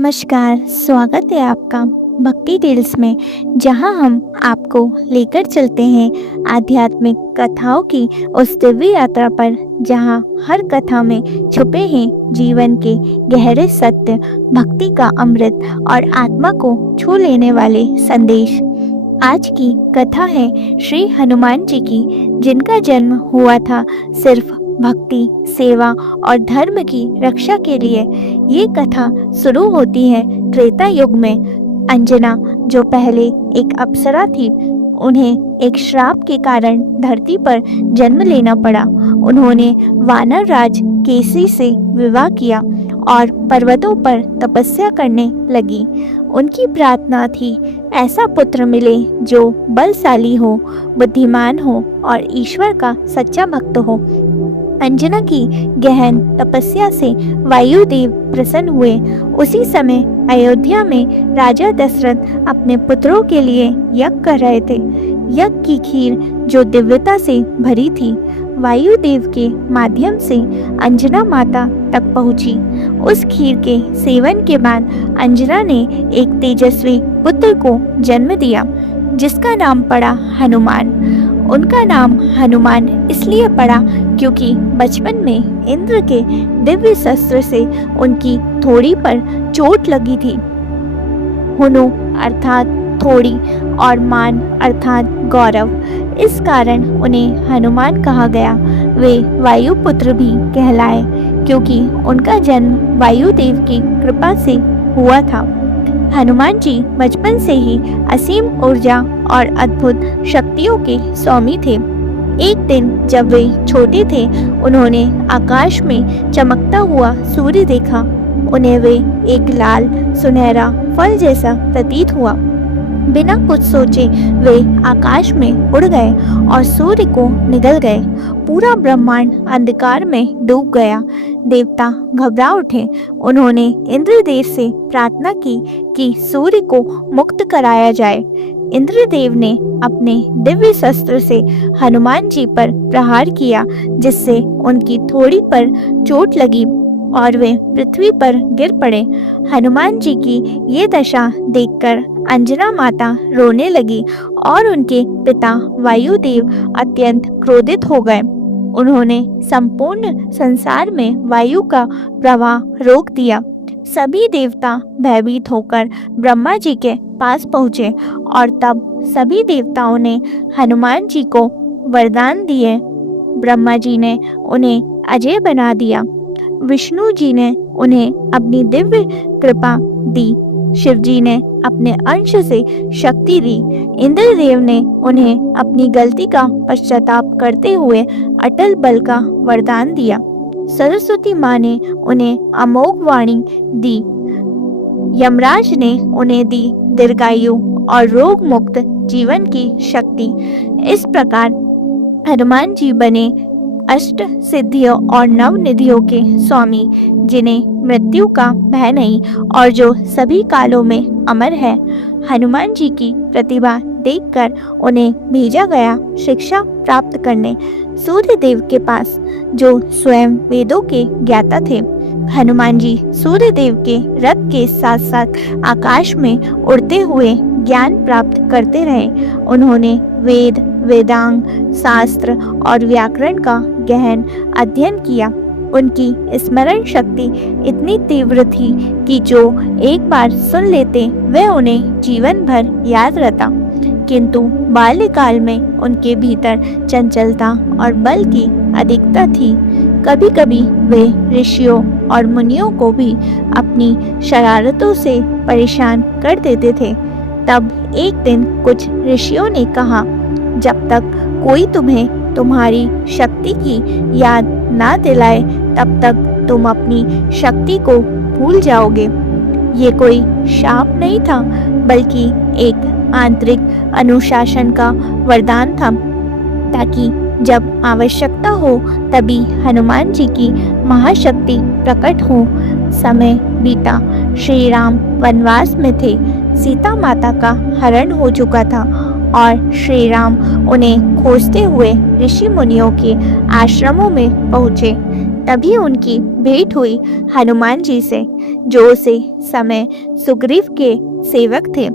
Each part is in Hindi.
नमस्कार, स्वागत है आपका भक्ति टेल्स में, जहां हम आपको लेकर चलते हैं आध्यात्मिक कथाओं की उस दिव्य यात्रा पर, जहां हर कथा में छुपे हैं जीवन के गहरे सत्य, भक्ति का अमृत और आत्मा को छू लेने वाले संदेश। आज की कथा है श्री हनुमान जी की, जिनका जन्म हुआ था सिर्फ भक्ति, सेवा और धर्म की रक्षा के लिए। ये कथा शुरू होती है त्रेता युग में। अंजना, जो पहले एक अप्सरा थी, उन्हें एक श्राप के कारण धरती पर जन्म लेना पड़ा। उन्होंने वानर राज केसी से विवाह किया और पर्वतों पर तपस्या करने लगी। उनकी प्रार्थना थी ऐसा पुत्र मिले जो बलशाली हो, बुद्धिमान हो और ईश्वर का सच्चा भक्त हो। अंजना की गहन तपस्या से वायुदेव प्रसन्न हुए। उसी समय अयोध्या में राजा दशरथ अपने पुत्रों के लिए यज्ञ कर रहे थे। यज्ञ की खीर जो दिव्यता से भरी थी, वायुदेव के माध्यम से अंजना माता तक पहुंची। उस खीर के सेवन के बाद अंजना ने एक तेजस्वी पुत्र को जन्म दिया, जिसका नाम पड़ा हनुमान। उनका नाम हनुमान इसलिए पड़ा क्योंकि बचपन में इंद्र के दिव्य शस्त्र से उनकी थोड़ी पर चोट लगी थी। हुनु अर्थात थोड़ी और मान अर्थात गौरव, इस कारण उन्हें हनुमान कहा गया। वे वायुपुत्र भी कहलाए क्योंकि उनका जन्म वायुदेव की कृपा से हुआ था। हनुमान जी बचपन से ही असीम ऊर्जा और अद्भुत शक्तियों के स्वामी थे। एक दिन जब वे छोटे थे, उन्होंने आकाश में चमकता हुआ सूर्य देखा। उन्हें वे एक लाल सुनहरा फल जैसा प्रतीत हुआ। बिना कुछ सोचे वे आकाश में उड़ गए और सूर्य को निगल गए। पूरा ब्रह्मांड अंधकार में डूब गया। देवता घबरा उठे। उन्होंने इंद्रदेव से प्रार्थना की कि सूर्य को मुक्त कराया जाए। इंद्रदेव ने अपने दिव्य शस्त्र से हनुमान जी पर प्रहार किया, जिससे उनकी थोड़ी पर चोट लगी और वे पृथ्वी पर गिर पड़े। हनुमान जी की ये दशा देखकर अंजना माता रोने लगी और उनके पिता वायुदेव अत्यंत क्रोधित हो गए। उन्होंने संपूर्ण संसार में वायु का प्रवाह रोक दिया। सभी देवता भयभीत होकर ब्रह्मा जी के पास पहुँचे और तब सभी देवताओं ने हनुमान जी को वरदान दिए। ब्रह्मा जी ने उन्हें अजय बना दिया। विष्णु जी ने उन्हें अपनी दिव्य कृपा दी। शिव जी ने अपने अंश से शक्ति दी। इंद्रदेव ने उन्हें अपनी गलती का पश्चाताप करते हुए अटल बल का वरदान दिया। सरस्वती माँ ने उन्हें अमोघ वाणी दी। यमराज ने उन्हें दी दीर्घायु और रोग मुक्त जीवन की शक्ति। इस प्रकार हनुमान जी बने अष्ट सिद्धियों और नव निधियों के स्वामी, जिन्हें मृत्यु का भय नहीं और जो सभी कालों में अमर है। हनुमान जी की प्रतिभा देखकर उन्हें भेजा गया शिक्षा प्राप्त करने सूर्य देव के पास, जो स्वयं वेदों के ज्ञाता थे। हनुमान जी सूर्य देव के रथ के साथ साथ आकाश में उड़ते हुए ज्ञान प्राप्त करते रहे। उन्होंने वेद, वेदांग, शास्त्र और व्याकरण का गहन अध्ययन किया। उनकी स्मरण शक्ति इतनी तीव्र थी कि जो एक बार सुन लेते वह उन्हें जीवन भर याद रहता। किंतु बाल्यकाल में उनके भीतर चंचलता और बल की अधिकता थी। कभी कभी वे ऋषियों और मुनियों को भी अपनी शरारतों से परेशान कर देते थे। तब एक दिन कुछ ऋषियों ने कहा, जब तक कोई तुम्हें तुम्हारी शक्ति की याद ना दिलाए, तब तक तुम अपनी शक्ति को भूल जाओगे। ये कोई शाप नहीं था, बल्कि एक आंतरिक अनुशासन का वरदान था, ताकि जब आवश्यकता हो तभी हनुमान जी की महाशक्ति प्रकट हो। समय बीता। श्री राम वनवास में थे। सीता माता का हरण हो चुका था और श्री राम उन्हें खोजते हुए ऋषि मुनियों के आश्रमों में पहुँचे। तभी उनकी भेंट हुई हनुमान जी से, जो उसे समय सुग्रीव के सेवक थे।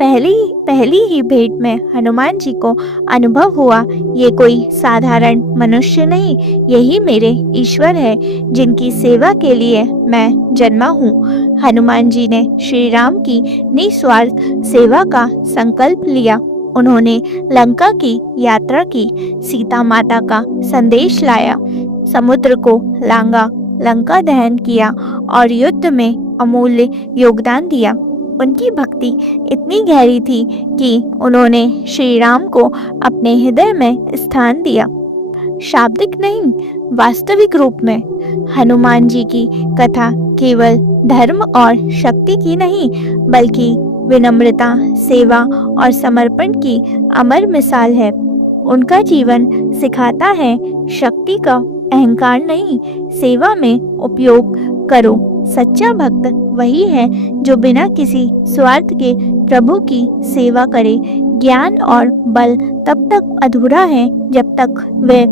पहली ही भेंट में हनुमान जी को अनुभव हुआ, ये कोई साधारण मनुष्य नहीं, यही मेरे ईश्वर है जिनकी सेवा के लिए मैं जन्मा हूँ। हनुमान जी ने श्री राम की निस्वार्थ सेवा का संकल्प लिया। उन्होंने लंका की यात्रा की, सीता माता का संदेश लाया, समुद्र को लांगा, लंका दहन किया और युद्ध में अमूल्य योगदान दिया। उनकी भक्ति इतनी गहरी थी कि उन्होंने श्री राम को अपने हृदय में स्थान दिया। शाब्दिक नहीं, वास्तविक रूप में। हनुमान जी की कथा केवल धर्म और शक्ति की नहीं, बल्कि विनम्रता, सेवा और समर्पण की अमर मिसाल है। उनका जीवन सिखाता है, शक्ति का अहंकार नहीं, सेवा में उपयोग करो। सच्चा भक्त वही है जो बिना किसी स्वार्थ के प्रभु की सेवा करे। ज्ञान और बल तब तक अधूरा है जब तक वे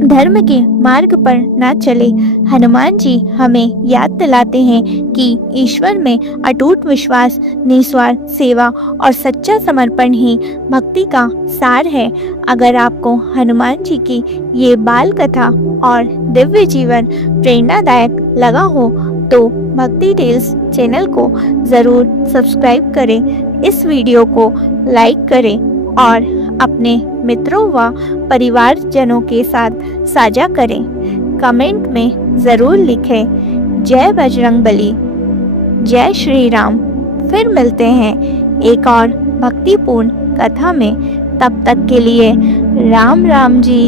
धर्म के मार्ग पर न चले। हनुमान जी हमें याद दिलाते हैं कि ईश्वर में अटूट विश्वास, निस्वार्थ सेवा और सच्चा समर्पण ही भक्ति का सार है। अगर आपको हनुमान जी की ये बाल कथा और दिव्य जीवन प्रेरणादायक लगा हो तो भक्ति टेल्स चैनल को ज़रूर सब्सक्राइब करें, इस वीडियो को लाइक करें और अपने मित्रों व परिवारजनों के साथ साझा करें। कमेंट में ज़रूर लिखें, जय बजरंगबली, जय श्री राम। फिर मिलते हैं एक और भक्तिपूर्ण कथा में। तब तक के लिए राम राम जी।